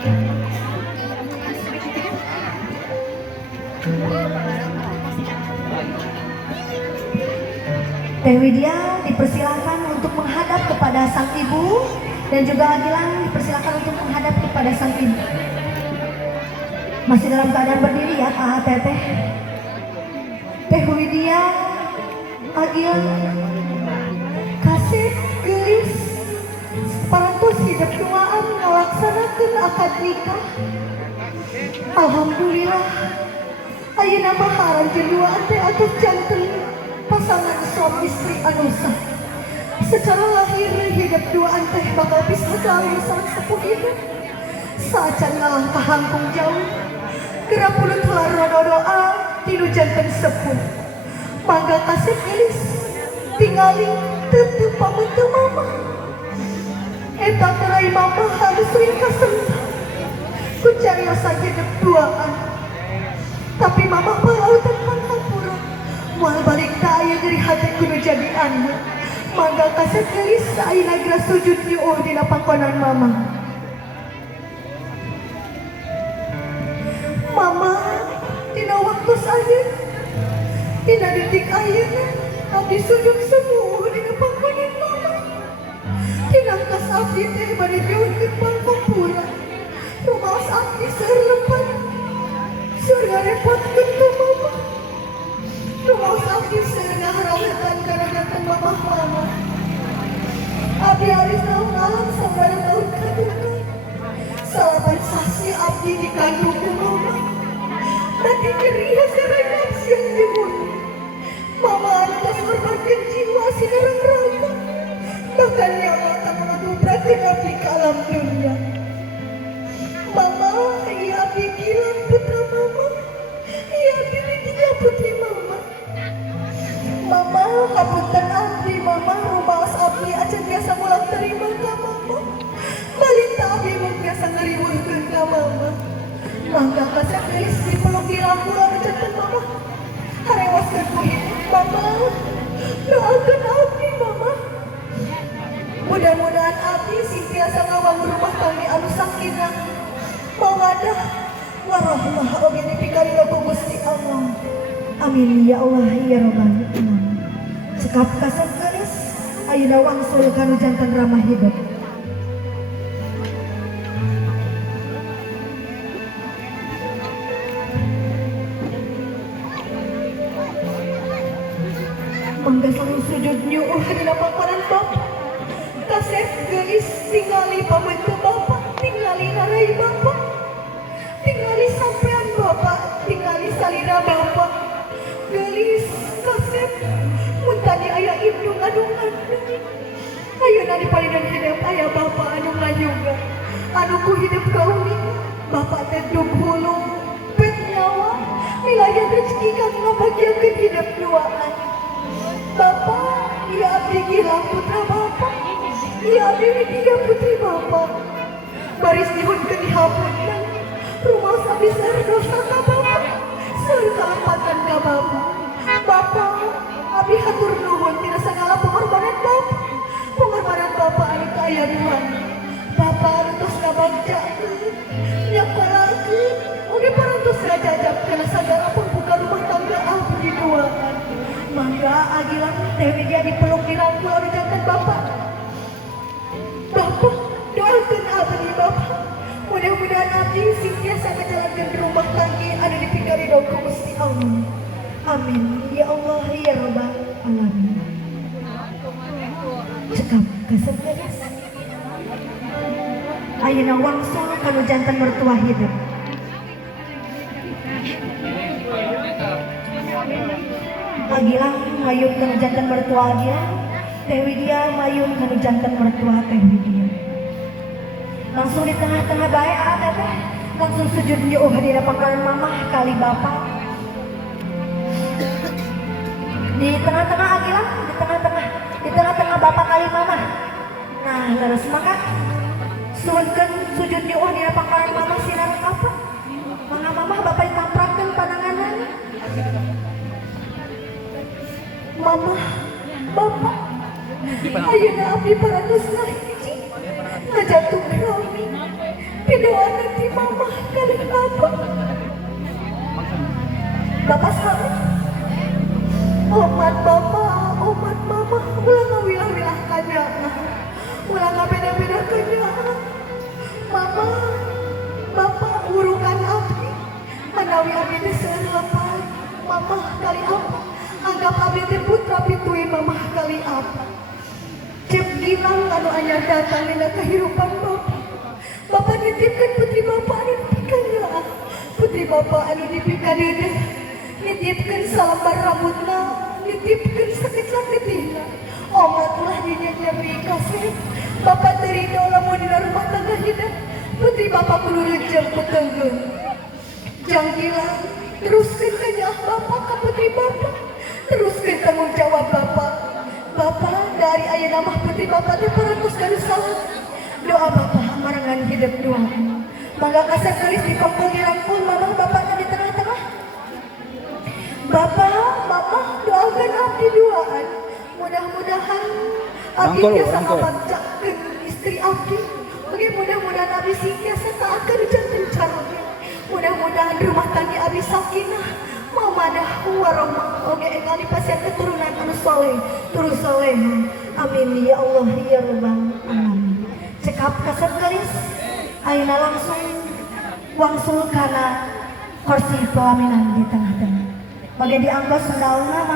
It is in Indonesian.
Teh Widya dipersilakan untuk menghadap kepada sang ibu dan juga Gilang dipersilakan untuk menghadap kepada sang ibu. Masih dalam keadaan berdiri ya Kak Teteh. Teh Widya, Gilang, kasih gelis parantos hidup duaan ngalaksanakeun akad nikah. Alhamdulillah ayeuna mah haranjeun duaan teh atuh janten pasangan suami istri anu sah. Secara lahir hidup duaan teh bakal pisah dari sang sepuh hidup. Sajan ngalangkah langkung jauh, gerak puluh telar rodo doa tinu janten sepuh. Mangga kasih gelis tingali teu pamunteu mama. Eta terai mama harus ringkas sentah ku cariosan hidup duaan. Tapi mama palautan panghapura moal balik ka aya nyeri hati kudu jadi anak. Mangga kasih gelis ayeuna geura sujud nyuuh dina pangkonan mama. Mama dina waktu sayeuna dina detik ayeuna abdi sujud semuh dina pangkonan mama. Tinangkas abdi teh bade nyuhkeun panghapura rumaos abdi seueur lepat seueur ngarepotkeun ka mama. Rumaos abdi seueur ngaharawetan kana datang mama. Abdi haris naon alam sabada tahun kaduka. Salapan sasi abdi dikandung ku mama. Nanti nyeri hasilnya siang jemur. Mama atas korbankan jiwa sinarang raga. Bahkan nyawa tak mengadubrakan abdi ke alam dunia. Mama, iya abdi Gilang putra mama. Iya abdi Widya putri mama. Mama, hapunten abdi mama rumaos abdi acan biasa mulang terima ka mama. Balita abdi mung biasa ngariweuhkeun ka mama. Mangga kasih gelis dipeluk di rambulan janten mama. Harewaskeun ku hidup mama. Doakeun abdi mama. Mudah-mudahan abdi sintiasa ngawangun rumah tangga anu sakinah, mawadah, warahmah oge dipikarilna ku Gusti Allah. Amin ya Allah ya Rabbal alamin. Cekap kasih gelis ayeuna wangsul kanu janten ramah hidup. Mangga sang sujud nyuuh dina pangkonan Bapa. Kasih gelis tingali pamentu Bapa, tingali narai Bapa, tingali sampean Bapa, tingali salira Bapa. Gelis kasih muntani aya indung anu ngandung. Ayeuna di palidan hidup aya Bapa anu ngayuga, anu ku hidup kauni. Bapa teh dug hulu, pet nyawa, milayan rezeki kang ngabagiakeun hidup duaan. Bapa, iya abdi Gilang putra Bapa. Iya abdi Widya putri Bapa. Baris nyuhunkeun dihapunten. Rumaos abdi seueur dosa ka Bapa, seueur kalempatan ka Bapa. Bapa, abdi hatur nuhun tina sagala pengorbanan Bapa. Pengorbanan Bapa anu kaayeunan. Bapa anu tos ngabagjakeun, nyakolakeun, oge parantos ngajajab kana sagala pembuka rumah tangga abdi duaan. Mangga Gilang Teh Widya dipeluk di rangkul anu janten Bapa. Bapa, doakeun abdi Bapa. Mudah-mudahan abdi sintiasa ngajalankeun rumah tangga anu dipikaridong ku Gusti Allah. Amin ya Allah ya Rabbal alamin. Cekap kasep gelis ayeuna wangsul kanu janten mertua hidup. Gilang mayun kanu janten mertua Gilang, Teh Widya mayun kanu janten mertua Teh Widya. Langsung di tengah-tengah bae Teteh, langsung sujud nyuuh dina pangkonan mamah kali Bapa. Di tengah-tengah Gilang, di tengah-tengah Bapa kali mamah. Nah, leres maka suwunkeun sujud nyuuh dina pangkonan mamah sinareng apa? Mangga mamah Bapa ditamprakkeun pananganan. Mama, Bapa, ayeuna abdi parantos ngahiji ngajatuh rami. Pina doa nanti mama kali apa? Bapak sekali. Omat bapak, omat mama, ulah ngawilah-wilah kanya. Ulah ngabeda-beda kanya. Mama, bapak urukan abdi. Manawi abdi teh seulepan. Mama kali apa? Anggap abdi teh putra pituin mama kali apa? Cep ginang anu anyar datang dina kehidupan bapak. Bapak nitipkan putri bapak anu dipikanya. Putri bapak anu dipikanya deh. Nitipkan salambar rambutna, nitipkan sakitlah getihna. Omat ulah dinya nyeri kasih. Bapak terino lamun dina rumah tangga hidup. Putri bapak kudu rejeng kutengeun. Janggila, teruskan kanya bapak ke putri bapak. Teruskan tanggung jawab bapak. Bapak dari ayah nama putri bapak teh parantos kana salah. Doa bapak marangan hidup doa. Mangga kasar kalis dipangkul dirangkul mamah bapaknya di tengah-tengah. Bapak, mama doakan abdi doaan. Mudah-mudahan abdi biasa ngabagjakeun istri abdi. Oke, mudah-mudahan abdi singkiasa akan janten caranya. Mudah-mudahan rumah tangga abdi sakinah, mamadah warahmah. Oke, engali pasien keturunan anu soleh, terus soleh. Amin ya Allah ya Rabbal alamin. Cekap kasar garis, ayeuna langsung wangsul kana kursi pelaminan di tengah-tengah. Bagian dianggo sendalna